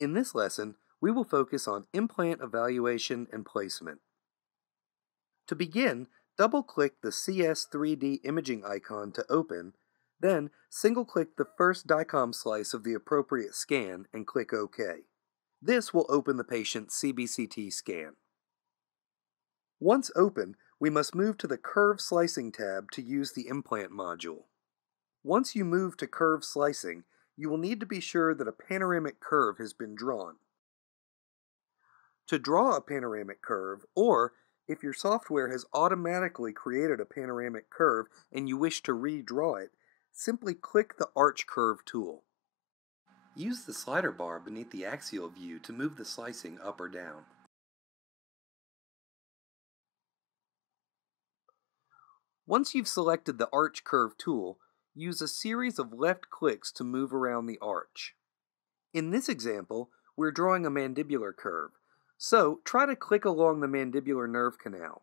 In this lesson, we will focus on implant evaluation and placement. To begin, double-click the CS3D imaging icon to open, then single-click the first DICOM slice of the appropriate scan and click OK. This will open the patient's CBCT scan. Once open, we must move to the Curve Slicing tab to use the implant module. Once you move to Curve Slicing, you will need to be sure that a panoramic curve has been drawn. To draw a panoramic curve, or if your software has automatically created a panoramic curve and you wish to redraw it, simply click the Arch Curve tool. Use the slider bar beneath the axial view to move the slicing up or down. Once you've selected the Arch Curve tool, use a series of left clicks to move around the arch. In this example, we're drawing a mandibular curve, so try to click along the mandibular nerve canal.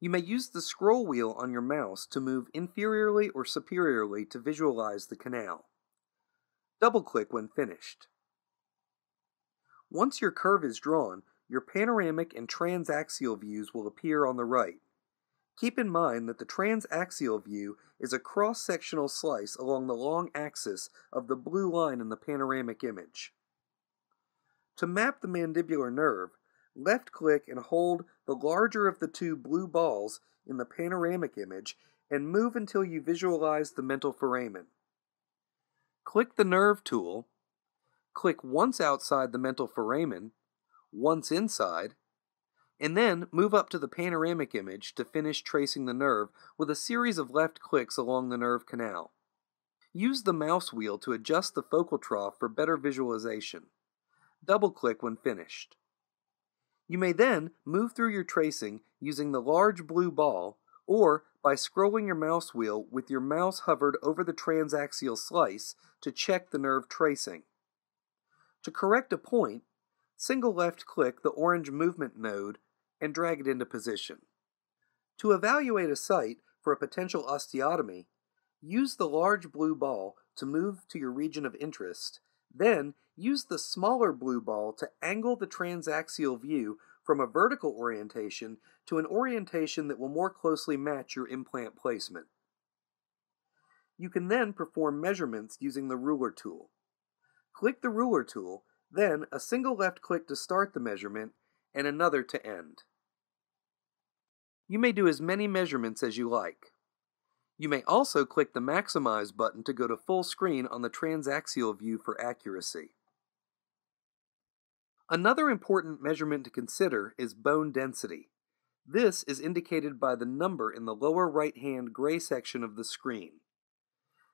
You may use the scroll wheel on your mouse to move inferiorly or superiorly to visualize the canal. Double-click when finished. Once your curve is drawn, your panoramic and transaxial views will appear on the right. Keep in mind that the transaxial view is a cross-sectional slice along the long axis of the blue line in the panoramic image. To map the mandibular nerve, left-click and hold the larger of the two blue balls in the panoramic image and move until you visualize the mental foramen. Click the Nerve tool, click once outside the mental foramen, once inside, and then move up to the panoramic image to finish tracing the nerve with a series of left clicks along the nerve canal. Use the mouse wheel to adjust the focal trough for better visualization. Double-click when finished. You may then move through your tracing using the large blue ball or by scrolling your mouse wheel with your mouse hovered over the transaxial slice to check the nerve tracing. To correct a point, single left-click the orange movement node and drag it into position. To evaluate a site for a potential osteotomy, use the large blue ball to move to your region of interest. Then, use the smaller blue ball to angle the transaxial view from a vertical orientation to an orientation that will more closely match your implant placement. You can then perform measurements using the ruler tool. Click the ruler tool, then a single left click to start the measurement and another to end. You may do as many measurements as you like. You may also click the Maximize button to go to full screen on the transaxial view for accuracy. Another important measurement to consider is bone density. This is indicated by the number in the lower right-hand gray section of the screen.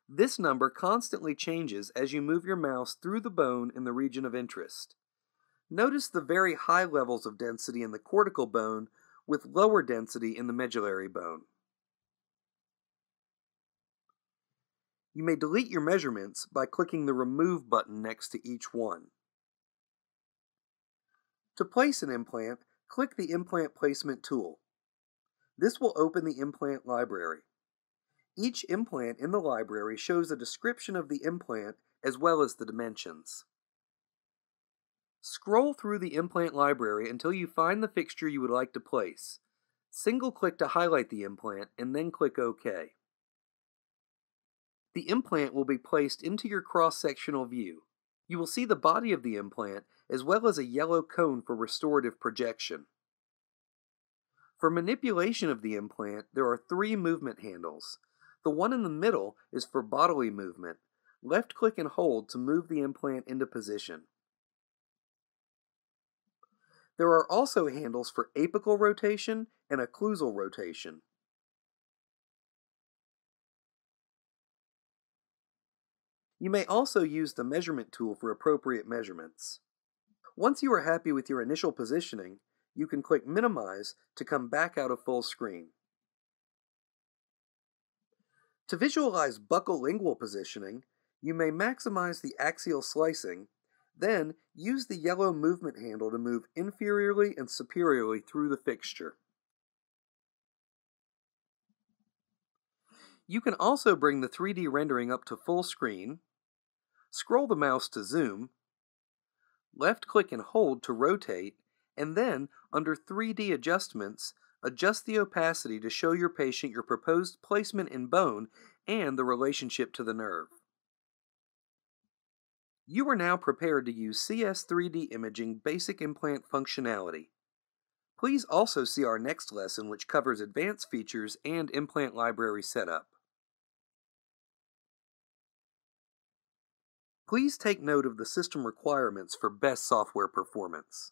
This number constantly changes as you move your mouse through the bone in the region of interest. Notice the very high levels of density in the cortical bone with lower density in the medullary bone. You may delete your measurements by clicking the Remove button next to each one. To place an implant, click the Implant Placement tool. This will open the implant library. Each implant in the library shows a description of the implant as well as the dimensions. Scroll through the implant library until you find the fixture you would like to place. Single-click to highlight the implant and then click OK. The implant will be placed into your cross-sectional view. You will see the body of the implant as well as a yellow cone for restorative projection. For manipulation of the implant, there are 3 movement handles. The one in the middle is for bodily movement. Left-click and hold to move the implant into position. There are also handles for apical rotation and occlusal rotation. You may also use the measurement tool for appropriate measurements. Once you are happy with your initial positioning, you can click Minimize to come back out of full screen. To visualize buccolingual positioning, you may maximize the axial slicing, then use the yellow movement handle to move inferiorly and superiorly through the fixture. You can also bring the 3D rendering up to full screen, scroll the mouse to zoom, Left-click and hold to rotate, and then, under 3D adjustments, adjust the opacity to show your patient your proposed placement in bone and the relationship to the nerve. You are now prepared to use CS3D imaging basic implant functionality. Please also see our next lesson, which covers advanced features and implant library setup. Please take note of the system requirements for best software performance.